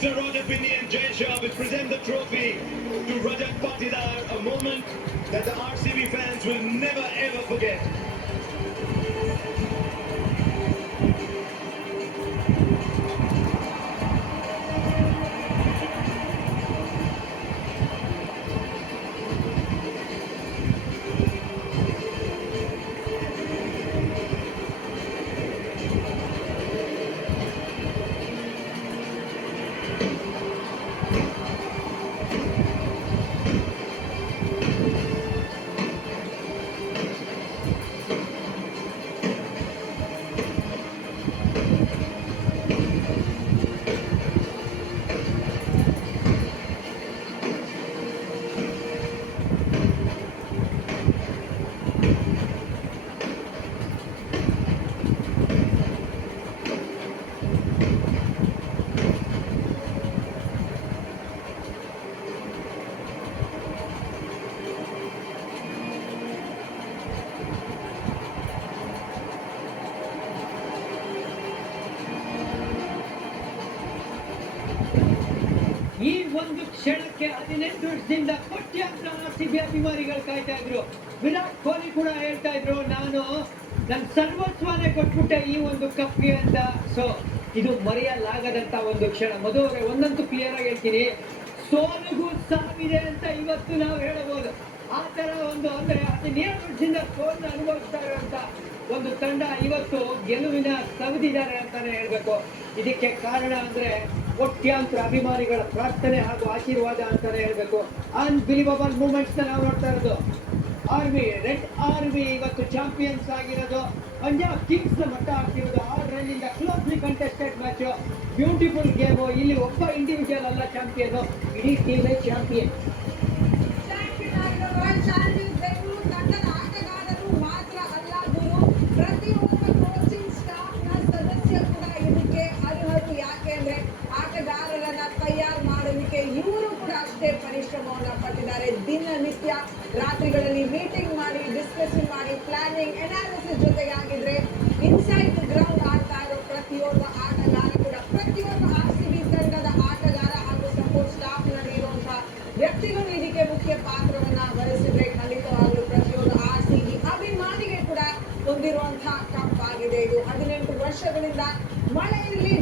Mr. Roger Binney and Jay Shah will present the trophy to Rajat Patidar, a moment that the RCB fans will never ever forget. ಈ ಒಂದು ಕ್ಷಣಕ್ಕೆ 18 ವರ್ಷದಿಂದ ಕೋಟ್ಯಾಂತರ RCB ಅಭಿಮಾನಿಗಳು ಕಾಯ್ತಾ ಇದ್ರು. ವಿರಾಟ್ ಕೊಹ್ಲಿ ಕೂಡ ಹೇಳ್ತಾ ಇದ್ರು, ನಾನು ನನ್ನ ಸರ್ವಸ್ವನೇ ಕೊಟ್ಬಿಟ್ಟೆ ಈ ಒಂದು ಕಪ್ಗೆ ಅಂತ. ಸೊ ಇದು ಮರೆಯಲಾಗದಂತ ಒಂದು ಕ್ಷಣ. ಮಧು ಅವರೇ, ಒಂದಂತೂ ಕ್ಲಿಯರ್ ಆಗಿ ಹೇಳ್ತೀನಿ, ಸೋಲಿಗೂ ಸಾವಿದೆ ಅಂತ ಇವತ್ತು ನಾವು ಹೇಳಬಹುದು. ಆ ತರ ಒಂದು ಅಂದ್ರೆ 17 ವರ್ಷದಿಂದ ಸೋಲನ್ನ ಅನುಭವಿಸ್ತಾ ಇರುವಂತ ಒಂದು ತಂಡ ಇವತ್ತು ಗೆಲುವಿನ ಸವಿದಿದ್ದಾರೆ ಅಂತಾನೆ ಹೇಳ್ಬೇಕು. ಇದಕ್ಕೆ ಕಾರಣ ಅಂದ್ರೆ ಕೋಟ್ಯಾಂತರ ಅಭಿಮಾನಿಗಳ ಪ್ರಾರ್ಥನೆ ಹಾಗೂ ಆಶೀರ್ವಾದ ಅಂತಾನೆ ಹೇಳ್ಬೇಕು. ಅನ್ಬಿಲಿವಬಲ್ ಮೂಮೆಂಟ್ಸ್ ನಾವು ನೋಡ್ತಾ ಇರೋದು. ರೆಡ್ ಆರ್ಮಿ ಇವತ್ತು ಚಾಂಪಿಯನ್ಸ್ ಆಗಿರೋದು. ಪಂಜಾಬ್ ಕಿಂಗ್ಸ್ ಮಟ್ಟ ಆಗ್ತಿರೋದು. 6 ರನ್ನಿಂದ closely contested match. Beautiful game. ಇಲ್ಲಿ ಒಬ್ಬ ಇಂಡಿವಿಜುವಲ್ ಅಲ್ಲ ಚಾಂಪಿಯನ್, ಇಡೀ ಟೀಮೇ ಚಾಂಪಿಯನ್. ತಂಡದ ಆಟಗಾರರು ಮಾತ್ರ ಅಲ್ಲ ಗುರು, ಪ್ರತಿಯೊಬ್ಬ ಕೋಚಿಂಗ್ ಸ್ಟಾಫ್ ನ ಸದಸ್ಯರು ಕೂಡ ಇದಕ್ಕೆ ಅರ್ಹರು. ಯಾಕೆಂದ್ರೆ ಆಟಗಾರರನ್ನ ತಯಾರು ಮಾಡಲಿಕ್ಕೆ ಇವರು ಕೂಡ ಅಷ್ಟೇ ಪರಿಶ್ರಮವನ್ನ ಪಟ್ಟಿದ್ದಾರೆ. ದಿನನಿತ್ಯ ರಾತ್ರಿಗಳಲ್ಲಿ ಮೀಟಿಂಗ್ ಮಾಡಿ, ಡಿಸ್ಕಷನ್ ಮಾಡಿ, ಪ್ಲಾನಿಂಗ್, ಅನಾಲಿಸಿಸ್ ಜೊತೆಗೆ ಆಗಿದ್ರೆ ಇನ್ಸೈಡ್ ದ ಗ್ರೌಂಡ್ ಆಡ್ತಾ ಇರೋ ಪ್ರತಿಯೊಬ್ಬ ಆಟಗಾರ ಕೂಡ, ಪ್ರತಿಯೊಬ್ಬ ಆರ್ಸಿಬಿ ತಂಡದ ಆಟಗಾರ ಹಾಗೂ ಸಪೋರ್ಟ್ ಸ್ಟಾಫ್ ನಲ್ಲಿ ಇರುವಂತಹ ವ್ಯಕ್ತಿಗಳು ಇದಕ್ಕೆ ಮುಖ್ಯ ಪಾತ್ರವನ್ನ ವಹಿಸಿದ್ರೆ ಖಂಡಿತವಾಗಲೂ ಪ್ರತಿಯೊಂದು ಆರ್ಸಿಬಿ ಅಭಿಮಾನಿಗೆ ಕೂಡ ಹೊಂದಿರುವಂತಹ ಕಪ್ ಆಗಿದೆ ಇದು. 18 ವರ್ಷಗಳಿಂದ ಮಳೆ ಇರಲಿ,